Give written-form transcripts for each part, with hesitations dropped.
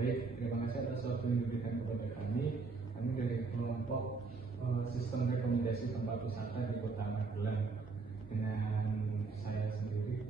Baik, terima kasih atas waktu yang diberikan kepada kami. Kami dari kelompok sistem rekomendasi tempat wisata di Kota Magelang. Dengan saya sendiri,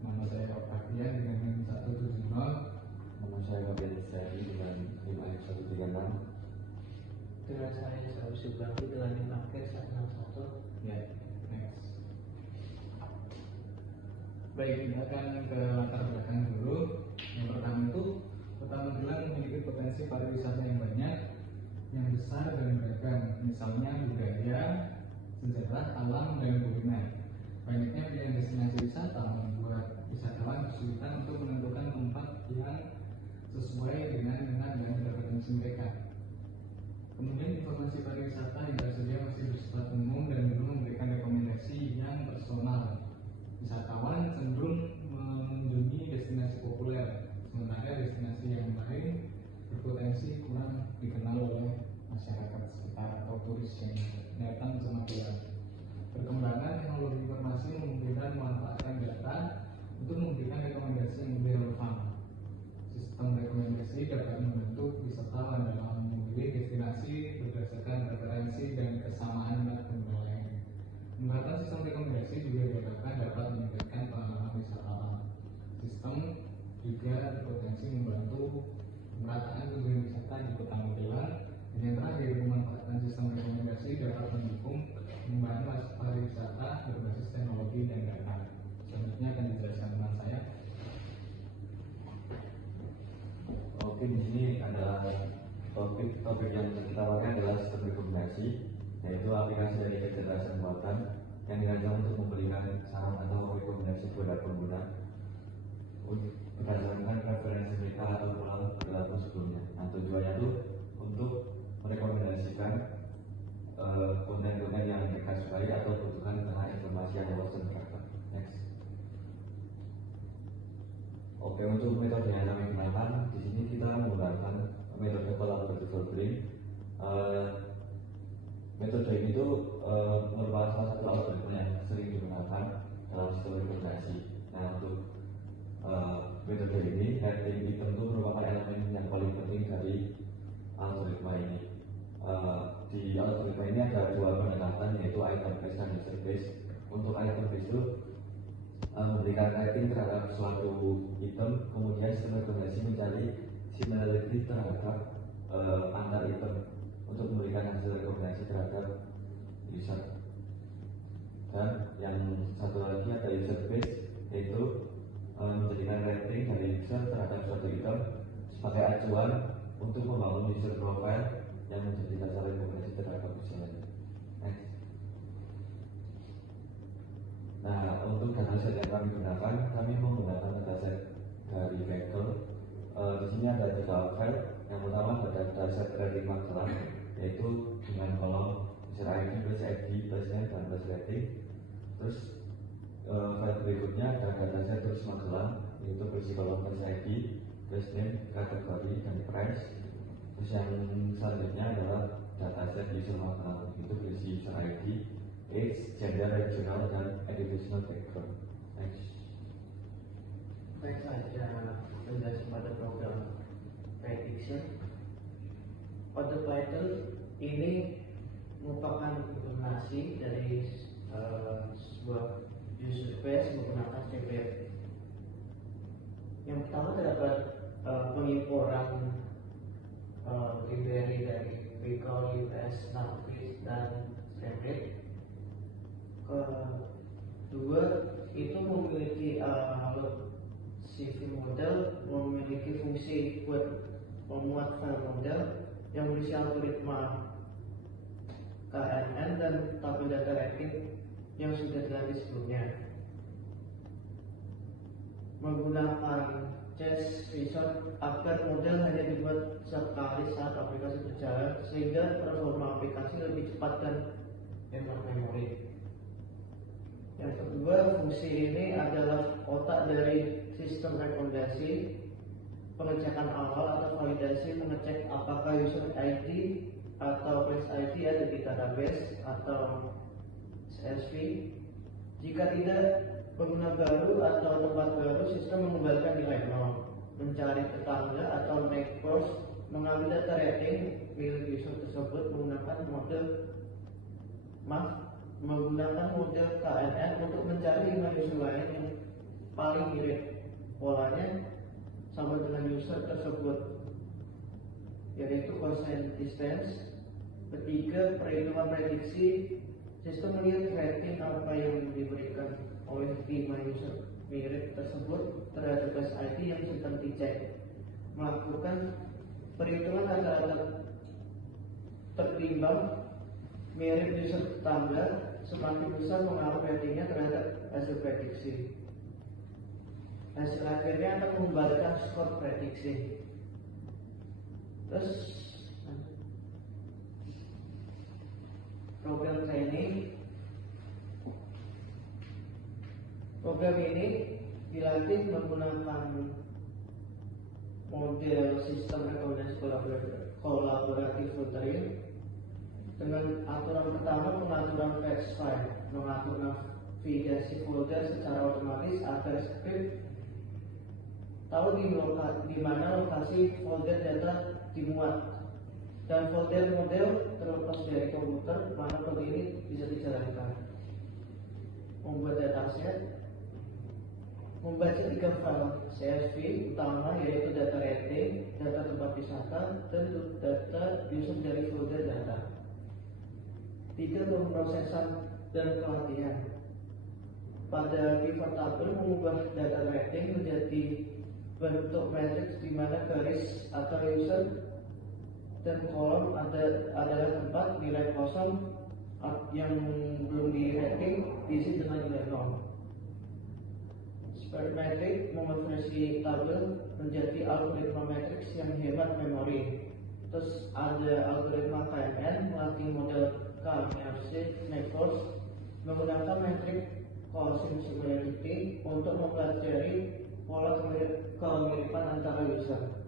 nama saya Octavian dengan NIM 170. Nama saya Gabriel Seri dengan NIM 136. Dengan saya Saud Subangki dengan NIM 161. Ya, next. Baik, kita akan ke latar belakang dulu. Yang pertama itu, Kota Magelang memiliki potensi pariwisata yang banyak, yang besar dan beragam, misalnya budaya, sejarah, alam, dan kuliner. Banyaknya pilihan destinasi wisata membuat wisatawan kesulitan untuk menentukan tempat yang sesuai dengan minat dan preferensi mereka. Kemudian informasi pariwisata yang tersedia masih bersifat umum dan belum memberikan rekomendasi yang personal. Wisatawan cenderung mengunjungi destinasi populer, sementara destinasi yang lain berpotensi kurang dikenal oleh masyarakat sekitar atau turis yang datang ke Magelang. Perkembangan teknologi informasi memungkinkan memanfaatkan data untuk memberikan rekomendasi yang lebih relevan. Sistem rekomendasi dapat membantu wisatawan dalam memilih destinasi berdasarkan preferensi dan kesamaan minat penilaian. Pembuatan sistem rekomendasi juga diharapkan dapat meningkatkan pengalaman wisatawan. Sistem juga berpotensi membantu pemerataan tujuan wisata di Kota Magelang. Yang terakhir, memanfaatkan sistem rekomendasi dapat mendukung pengembangan pariwisata berbasis teknologi dan data. Selanjutnya akan dijelaskan teman saya. Oke, di sini adalah topik yang kita pakai adalah sistem rekomendasi, yaitu aplikasi dari kecerdasan buatan yang dirancang untuk memberikan saran atau rekomendasi kepada pengguna berdasarkan preferensi mereka atau pola perilaku sebelumnya. Nah, tujuannya itu untuk merekomendasikan konten-konten yang mereka sukai atau butuhkan tentang informasi yang bosan mereka. Next. Oke, untuk metode yang kami gunakan di sini kita menggunakan metode collaborative filtering. Metode ini itu merupakan salah satu algoritma yang sering digunakan dalam sistem rekomendasi. Nah, untuk metode ini, rating item itu merupakan elemen yang paling penting dari algoritma ini. Di algoritma ini ada dua pendekatan, yaitu item based dan user based. Untuk item based itu memberikan rating terhadap suatu item, kemudian sistem rekomendasi mencari similarity terhadap antar item untuk memberikan hasil rekomendasi terhadap user. Dan yang satu lagi ada user based, yaitu menjadikan rating dari user terhadap suatu item sebagai acuan untuk membangun user profile yang menjadi dasar rekomendasi terhadap user. Next. Nah, untuk dataset yang kami gunakan, kami menggunakan dataset dari Kaggle. Di sini ada tiga file. Yang pertama ada dataset rating Magelang, yaitu dengan kolom user ID plus ID plus name dan plus rating. Terus file berikutnya ada dataset turis Magelang, yaitu berisi kolom plus ID plus name, kategori dan price. Terus yang selanjutnya adalah dataset user Magelang, itu berisi user ID, age, gender, regional, dan educational background. Next. Baik saja penjelasan pada program prediction. Pada Python ini merupakan implementasi dari sebuah user base menggunakan CPF. Yang pertama terdapat pengimporan library dari Pickle, US, Navis, dan Standard. Kedua, itu memiliki CV model, memiliki fungsi buat memuat file model yang berisi algoritma KNN dan tabel data rating yang sudah dilatih sebelumnya. Menggunakan Chess Resort agar model hanya dibuat sekali saat aplikasi berjalan, sehingga performa aplikasi lebih cepat dan hemat memori. Yang kedua, fungsi ini adalah otak dari sistem rekomendasi. Pengecekan awal atau validasi mengecek apakah user ID atau place ID ada di database atau CSV. Jika tidak, pengguna baru atau tempat baru, sistem mengembalikan nilai 0. mencari tetangga atau neighbors, mengambil data rating milik user tersebut menggunakan model KNN untuk mencari 5 user lain yang paling mirip polanya sama dengan user tersebut, yaitu cosine distance. Ketiga, perhitungan prediksi. Sistem melihat rating apa yang diberikan oleh 5 user mirip tersebut terhadap base ID yang sedang dicek, melakukan perhitungan rata-rata tertimbang mirip user tetangga. Semakin besar pengaruh ratingnya terhadap hasil prediksi. Hasil akhirnya akan mengembalikan skor prediksi. Terus program ini dilatih menggunakan model sistem rekomendasi kolaboratif filtering dengan aturan pertama, pengaturan patch file, mengatur navigasi folder secara otomatis agar script tahu di mana lokasi folder data dimuat, dan folder model terlepas dari komputer mana kode ini bisa dijalankan. Membuat dataset, membaca 3 file CSV utama, yaitu data rating, data tempat wisata, dan data user dari folder data. 3. Pemrosesan dan pelatihan. Pada pivot table, mengubah data rating menjadi bentuk matriks di mana garis atau user dan kolom adalah tempat nilai kosong yang belum di rating diisi dengan nilai 0. Spread matrix mengonversi tabel menjadi algoritma matriks yang hemat memori. Terus ada algoritma KNN melatih model K-Mersive Networks menggunakan metrik Gaussian similarity untuk mempelajari pola kemiripan antara user.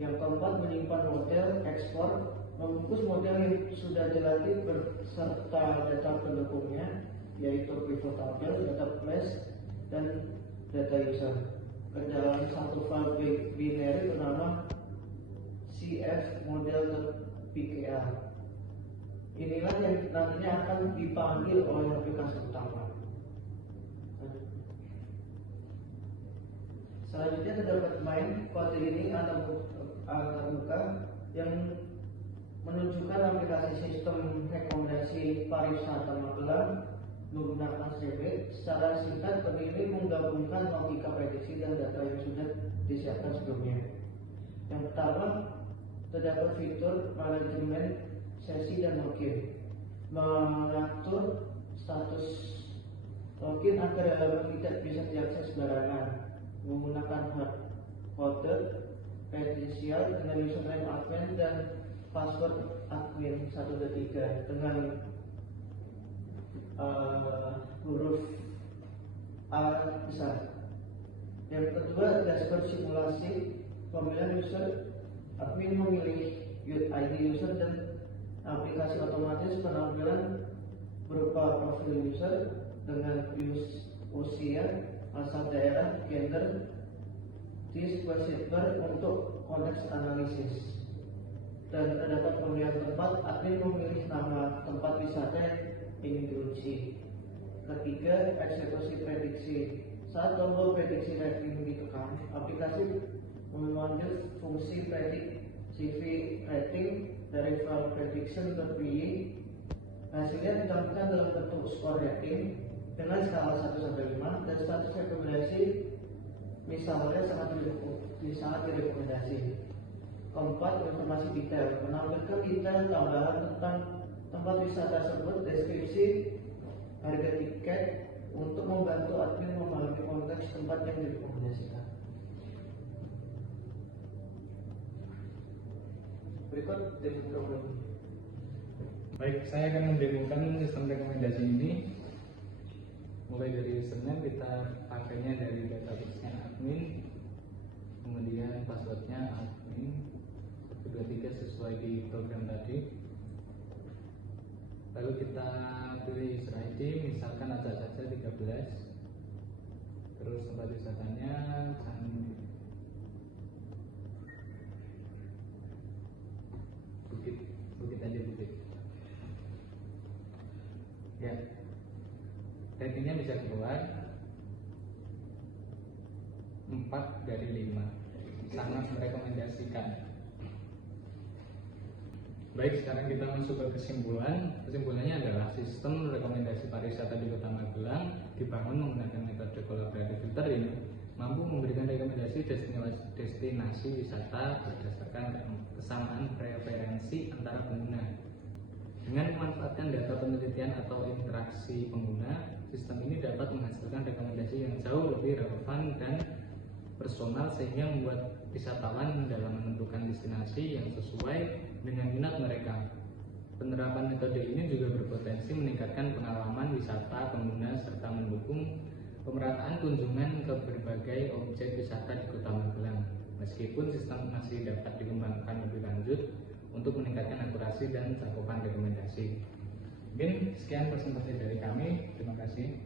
Yang keempat, menyimpan model ekspor, membungkus model yang sudah dilatih beserta data pendukungnya, yaitu pivot table, data place, dan data user ke dalam satu file binary bernama CF model.pkr. Inilah yang nantinya akan dipanggil oleh aplikasi utama. Selanjutnya terdapat main kode ini antarmuka yang menunjukkan aplikasi sistem rekomendasi pariwisata Magelang menggunakan CB. Secara singkat, pemilih menggabungkan logika prediksi dan data yang sudah disiapkan sebelumnya. Yang pertama, terdapat fitur manajemen sesi dan login, mengatur status login agar halaman tidak bisa diakses sembarangan, menggunakan hardcoded kredensial dengan username admin dan password admin 123 dengan huruf A besar. Yang kedua, dashboard simulasi pemilihan user. Admin memilih ID user dan aplikasi otomatis penampilan berupa profil user dengan usia, asal daerah, gender di squaresheet untuk konteks analisis. Dan terdapat pemilihan tempat, admin memilih nama tempat wisata yang ingin diuji. Ketiga, eksekusi prediksi. Saat tombol prediksi rating ditekan, aplikasi mengambil fungsi predik CV rating dari file prediction.py. Hasilnya ditampilkan dalam bentuk skor rating dengan skala 1 sampai 5 dan status rekomendasi misalnya sangat direkomendasi. Keempat, informasi detail, menampilkan detail tambahan tentang tempat wisata tersebut, deskripsi, harga tiket untuk membantu admin memahami konteks tempat yang direkomendasikan. Berikut demo program. Baik, saya akan mendemokan sistem rekomendasi ini. Mulai dari username, kita pakainya dari database-nya admin, kemudian passwordnya admin 123 sesuai di program tadi. Lalu kita pilih user ID, misalkan acak saja 13. Terus tempat wisatanya bisa keluar 4 dari 5, sangat merekomendasikan. Baik, sekarang kita masuk ke kesimpulan. Kesimpulannya adalah sistem rekomendasi pariwisata di Kota Magelang dibangun menggunakan metode collaborative filtering, mampu memberikan rekomendasi destinasi wisata berdasarkan kesamaan preferensi antara pengguna. Dengan memanfaatkan data penelitian atau interaksi pengguna, sistem ini dapat menghasilkan rekomendasi yang jauh lebih relevan dan personal sehingga membuat wisatawan dalam menentukan destinasi yang sesuai dengan minat mereka. Penerapan metode ini juga berpotensi meningkatkan pengalaman wisata pengguna serta mendukung pemerataan kunjungan ke berbagai objek wisata di Kota Magelang. Meskipun sistem masih dapat dikembangkan lebih lanjut untuk meningkatkan akurasi dan cakupan rekomendasi. Mungkin sekian presentasi dari kami. Terima kasih.